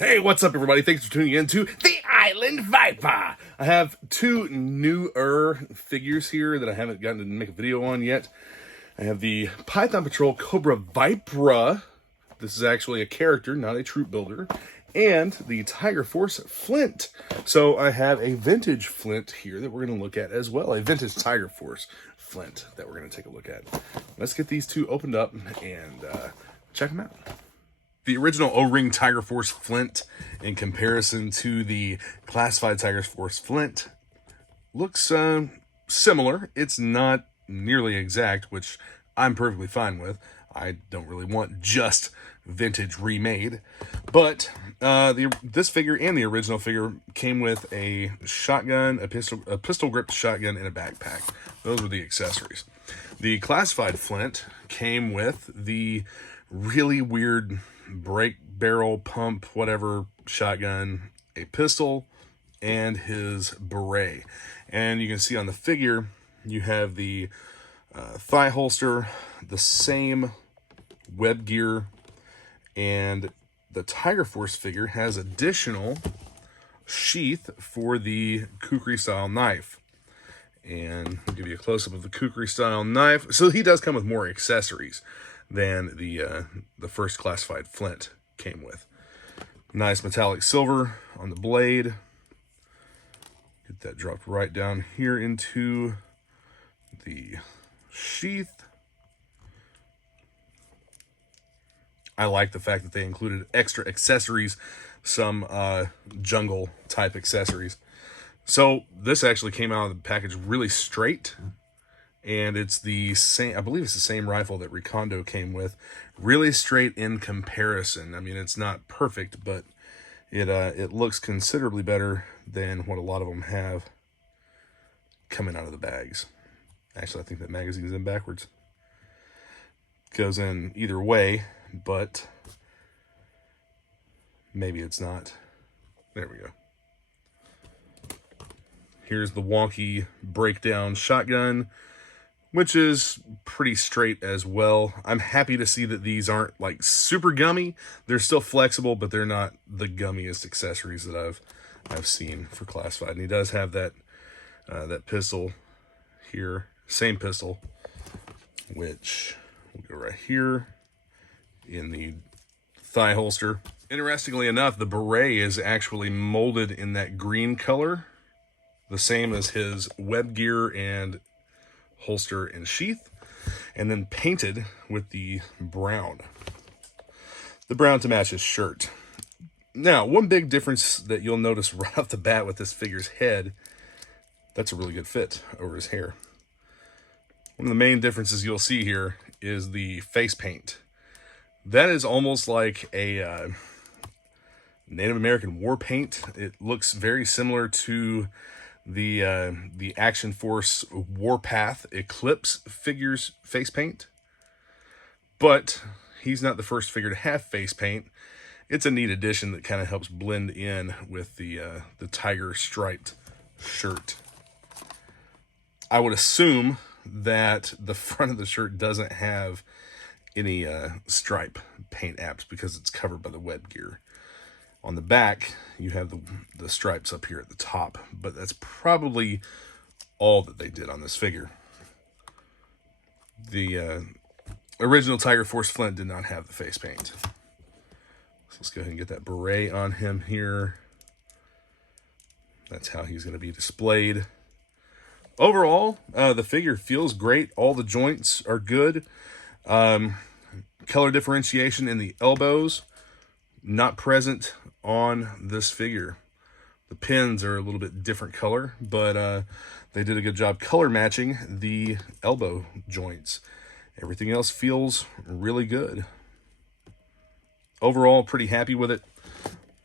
Hey, what's up, everybody? Thanks for tuning in to the Island Vypra. I have two newer figures here that I haven't gotten to make a video on yet. I have the Python Patrol Cobra Vypra. This is actually a character, not a troop builder. And the Tiger Force Flint. So I have a vintage Flint here that we're going to look at as well. A vintage Tiger Force Flint that we're going to take a look at. Let's get these two opened up and check them out. The original O-ring Tiger Force Flint in comparison to the classified Tiger Force Flint looks similar. It's not nearly exact, which I'm perfectly fine with. I don't really want just vintage remade. But this figure and the original figure came with a shotgun, a pistol gripped shotgun, and a backpack. Those were the accessories. The classified Flint came with the really weird break barrel pump whatever shotgun, a pistol, and his beret. And you can see on the figure you have the thigh holster, the same web gear, and the Tiger Force figure has additional sheath for the kukri style knife. And I'll give you a close-up of the kukri style knife. So he does come with more accessories than the first classified Flint came with. Nice metallic silver on the blade. Get that dropped right down here into the sheath. I like the fact that they included extra accessories, some jungle type accessories. So this actually came out of the package really straight. And it's the same, I believe it's the same rifle that Recondo came with. Really straight in comparison. I mean, it's not perfect, but it looks considerably better than what a lot of them have coming out of the bags. Actually, I think that magazine's in backwards. Goes in either way, but maybe it's not. There we go. Here's the wonky breakdown shotgun, which is pretty straight as well. I'm happy to see that these aren't like super gummy. They're still flexible, but they're not the gummiest accessories that I've seen for classified. And he does have that that pistol here, same pistol, which will go right here in the thigh holster. Interestingly enough, the beret is actually molded in that green color, the same as his web gear and holster and sheath, and then painted with the brown. The brown to match his shirt. Now, one big difference that you'll notice right off the bat with this figure's head, that's a really good fit over his hair. One of the main differences you'll see here is the face paint. That is almost like a Native American war paint. It looks very similar to the Action Force Warpath Eclipse figure's face paint. But he's not the first figure to have face paint. It's a neat addition that kind of helps blend in with the tiger striped shirt. I would assume that the front of the shirt doesn't have any stripe paint apps because it's covered by the web gear. On the back, you have the stripes up here at the top, but that's probably all that they did on this figure. The original Tiger Force Flint did not have the face paint. So let's go ahead and get that beret on him here. That's how he's going to be displayed. Overall, the figure feels great. All the joints are good. Color differentiation in the elbows, not present on this figure. The pins are a little bit different color, but they did a good job color matching the elbow joints. Everything else feels really good. Overall, pretty happy with it.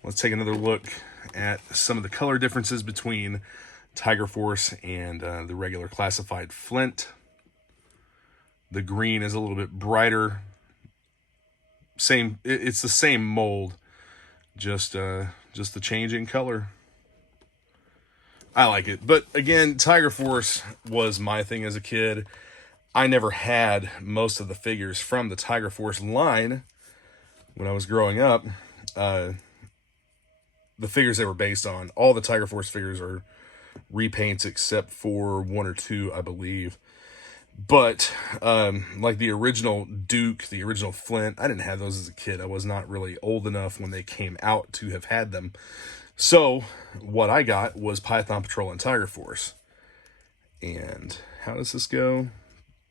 Let's take another look at some of the color differences between Tiger Force and the regular classified Flint. The green is a little bit brighter. It's the same mold, just the change in color. I like it. But again, Tiger Force was my thing as a kid. I never had most of the figures from the Tiger Force line when I was growing up. the figures they were based on. All the Tiger Force figures are repaints except for 1 or 2, I believe. But like the original Duke, the original Flint, I didn't have those as a kid. I was not really old enough when they came out to have had them. So what I got was Python Patrol and Tiger Force. And how does this go?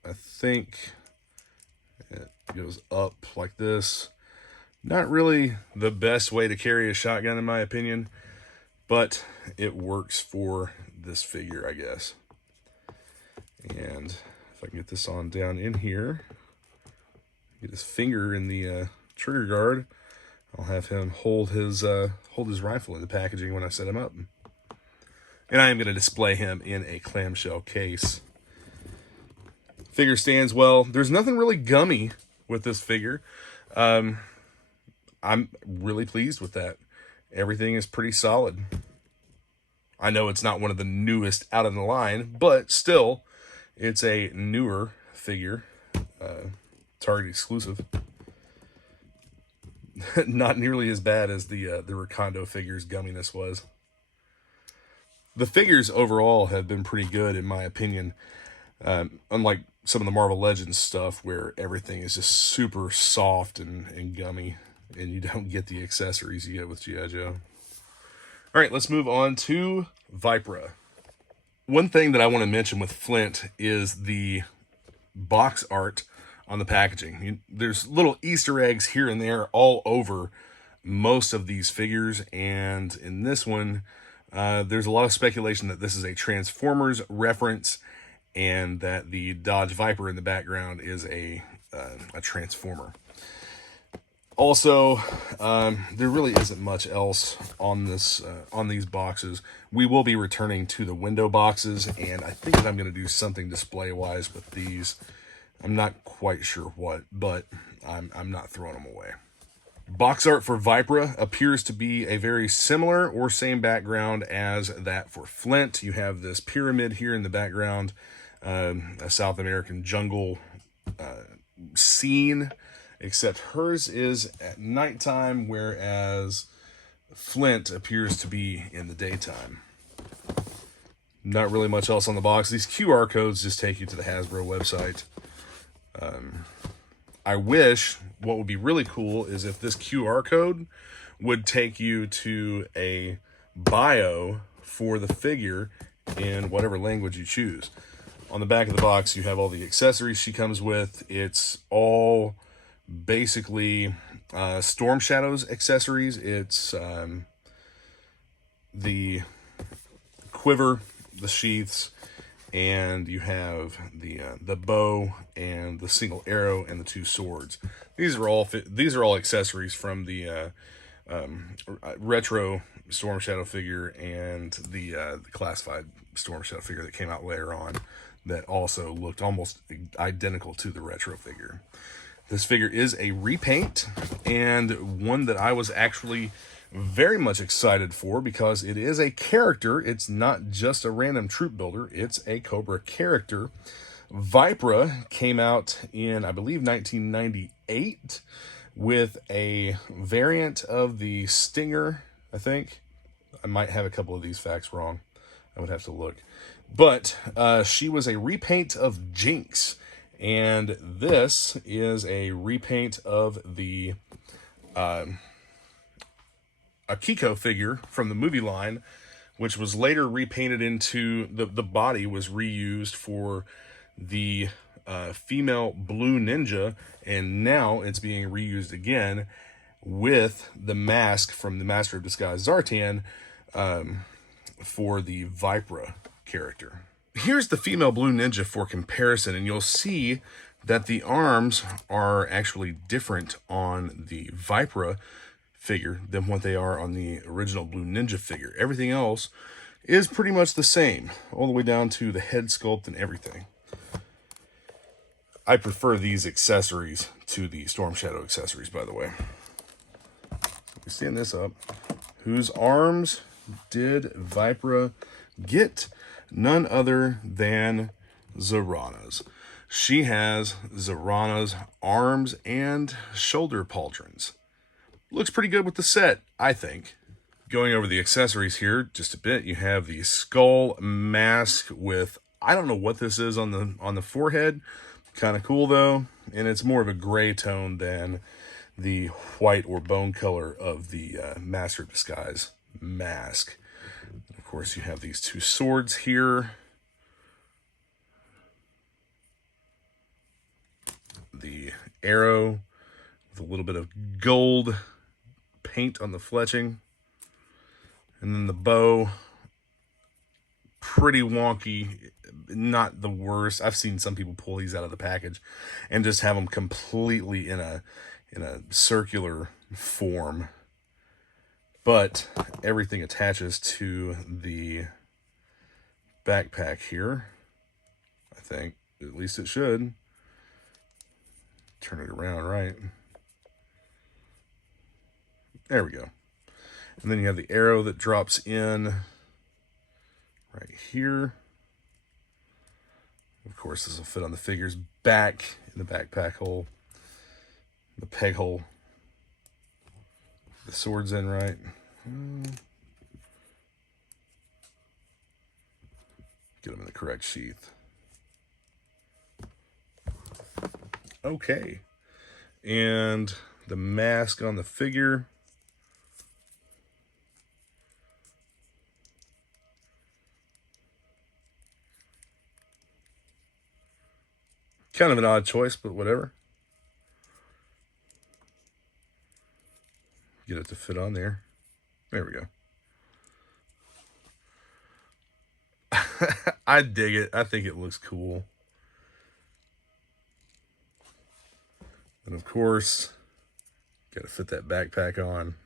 I think it goes up like this. Not really the best way to carry a shotgun in my opinion, but it works for this figure, I guess. And if I can get this on down in here, get his finger in the trigger guard, I'll have him hold his rifle in the packaging when I set him up. And I am going to display him in a clamshell case. Figure stands well. There's nothing really gummy with this figure. I'm really pleased with that. Everything is pretty solid. I know it's not one of the newest out of the line, but still, it's a newer figure. Target exclusive. Not nearly as bad as the Recondo figure's gumminess was. The figures overall have been pretty good, in my opinion. Unlike some of the Marvel Legends stuff where everything is just super soft and gummy, and you don't get the accessories you get with GiJoe. All right, let's move on to Vypra. One thing that I want to mention with Flint is the box art on the packaging. There's little Easter eggs here and there all over most of these figures, and in this one, there's a lot of speculation that this is a Transformers reference and that the Dodge Viper in the background is a Transformer. Also, there really isn't much else on this on these boxes. We will be returning to the window boxes, and I think that I'm going to do something display-wise with these. I'm not quite sure what, but I'm not throwing them away. Box art for Vypra appears to be a very similar or same background as that for Flint. You have this pyramid here in the background, a South American jungle scene, except hers is at nighttime, whereas Flint appears to be in the daytime. Not really much else on the box. These QR codes just take you to the Hasbro website. I wish, what would be really cool is if this QR code would take you to a bio for the figure in whatever language you choose. On the back of the box, you have all the accessories she comes with. It's all basically Storm Shadow's accessories. It's the quiver, the sheaths, and you have the bow and the single arrow and the 2 swords. These are all accessories from the retro Storm Shadow figure and the classified Storm Shadow figure that came out later on that also looked almost identical to the retro figure. This figure is a repaint, and one that I was actually very much excited for because it is a character. It's not just a random troop builder. It's a Cobra character. Vypra came out in, I believe, 1998 with a variant of the Stinger, I think. I might have a couple of these facts wrong. I would have to look. But she was a repaint of Jinx. And this is a repaint of the Akiko figure from the movie line, which was later repainted into, the body was reused for the female Blue Ninja, and now it's being reused again with the mask from the Master of Disguise Zartan for the Vypra character. Here's the female Blue Ninja for comparison, and you'll see that the arms are actually different on the Vypra figure than what they are on the original Blue Ninja figure. Everything else is pretty much the same, all the way down to the head sculpt and everything. I prefer these accessories to the Storm Shadow accessories, by the way. We stand this up. Whose arms did Vypra get? None other than Zarana's. She has Zarana's arms and shoulder pauldrons. Looks pretty good with the set, I think. going over the accessories here just a bit, you have the skull mask with, I don't know what this is on the forehead. Kind of cool though, and it's more of a gray tone than the white or bone color of the Master of Disguise mask. And of course, you have these two swords here. The arrow with a little bit of gold paint on the fletching. And then the bow, pretty wonky, not the worst. I've seen some people pull these out of the package and just have them completely in a circular form. But everything attaches to the backpack here, I think. At least it should. Turn it around, right? There we go. And then you have the arrow that drops in right here. Of course, this will fit on the figure's back in the backpack hole, the peg hole. The sword's in right. Get them in the correct sheath. Okay. And the mask on the figure. Kind of an odd choice, but whatever. Get it to fit on there. There we go. I dig it. I think it looks cool. And of course, got to fit that backpack on.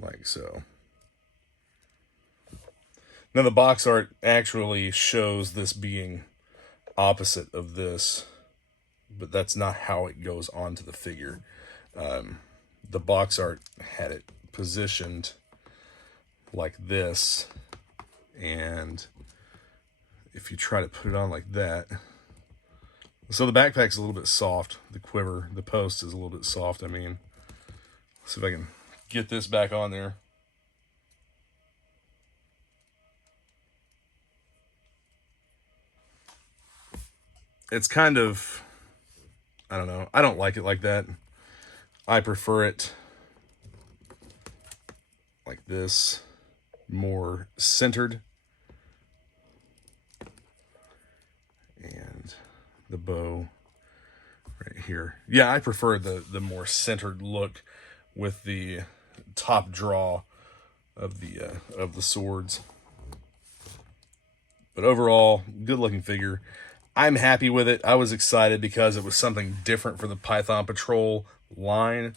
Like so. Now the box art actually shows this being opposite of this, but that's not how it goes onto the figure. The box art had it positioned like this, and if you try to put it on like that, so the backpack's a little bit soft, the quiver, the post is a little bit soft. I mean, let's see if I can get this back on there. It's kind of, I don't know. I don't like it like that. I prefer it like this, more centered. And the bow right here. Yeah, I prefer the more centered look with the top draw of the swords. But overall, good looking figure. I'm happy with it. I was excited because it was something different for the Python Patrol line.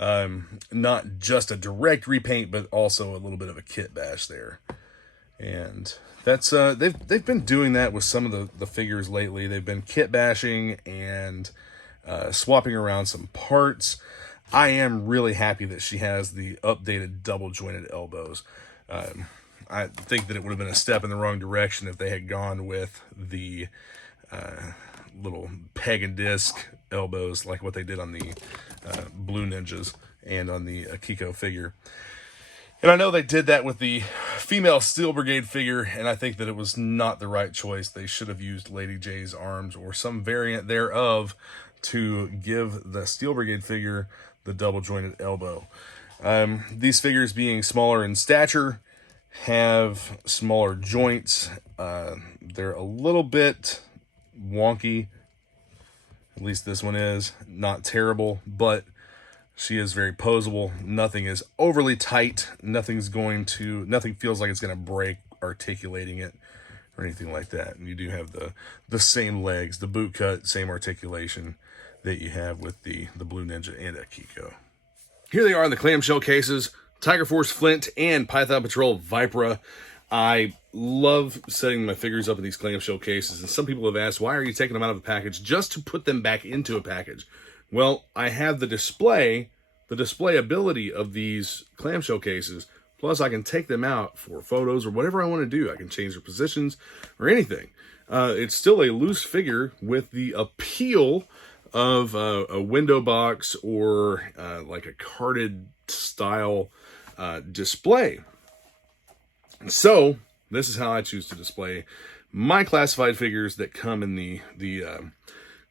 Not just a direct repaint, but also a little bit of a kit bash there. And that's they've been doing that with some of the figures lately. They've been kit bashing and swapping around some parts. I am really happy that she has the updated double jointed elbows. I think that it would have been a step in the wrong direction if they had gone with the little peg and disc elbows like what they did on the Blue Ninjas and on the Akiko figure. And I know they did that with the female Steel Brigade figure, and I think that it was not the right choice. They should have used Lady J's arms or some variant thereof to give the Steel Brigade figure the double jointed elbow. These figures, being smaller in stature, have smaller joints. They're a little bit wonky. At least this one is. Not terrible, but she is very posable. Nothing is overly tight. Nothing feels like it's going to break articulating it or anything like that. And you do have the same legs, the boot cut, same articulation that you have with the Blue Ninja and Akiko. Here they are in the clamshell cases. Tiger Force Flint and Python Patrol Vypra. I love setting my figures up in these clamshell cases, and some people have asked, why are you taking them out of a package just to put them back into a package? Well, I have the display ability of these clamshell cases, plus I can take them out for photos or whatever I want to do. I can change their positions or anything. It's still a loose figure with the appeal of a window box or like a carded style display. So this is how I choose to display my classified figures that come in the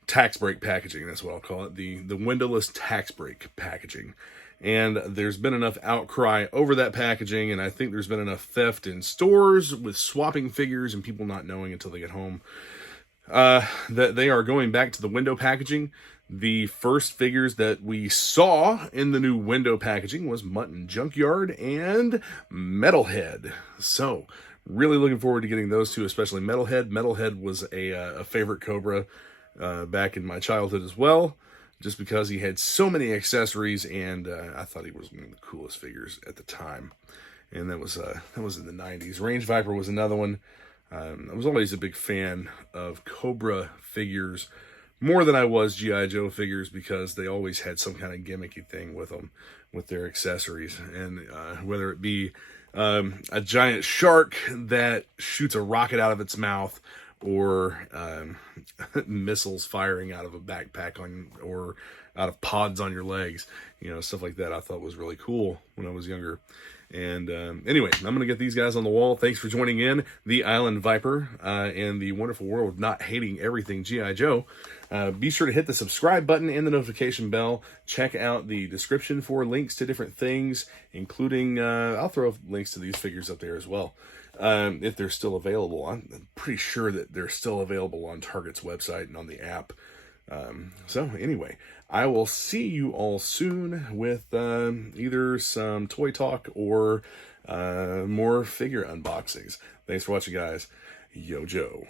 tax break packaging. That's what I'll call it, the windowless tax break packaging. And there's been enough outcry over that packaging, and I think there's been enough theft in stores with swapping figures and people not knowing until they get home, that they are going back to the window packaging. The first figures that we saw in the new window packaging was Mutton Junkyard and Metalhead. So really looking forward to getting those two, especially Metalhead. Metalhead was a favorite Cobra back in my childhood as well, just because he had so many accessories, and I thought he was one of the coolest figures at the time. And that was in the 90s. Range Vypra was another one. I was always a big fan of Cobra figures, more than I was G.I. Joe figures, because they always had some kind of gimmicky thing with them, with their accessories. And whether it be a giant shark that shoots a rocket out of its mouth, or missiles firing out of a backpack or out of pods on your legs, stuff like that I thought was really cool when I was younger. And anyway, I'm going to get these guys on the wall. Thanks for joining in the Island Viper and the wonderful world of not hating everything G.I. Joe. Be sure to hit the subscribe button and the notification bell. Check out the description for links to different things, including, I'll throw links to these figures up there as well, if they're still available. I'm pretty sure that they're still available on Target's website and on the app. So anyway, I will see you all soon with either some toy talk or more figure unboxings. Thanks for watching, guys. Yo, Joe.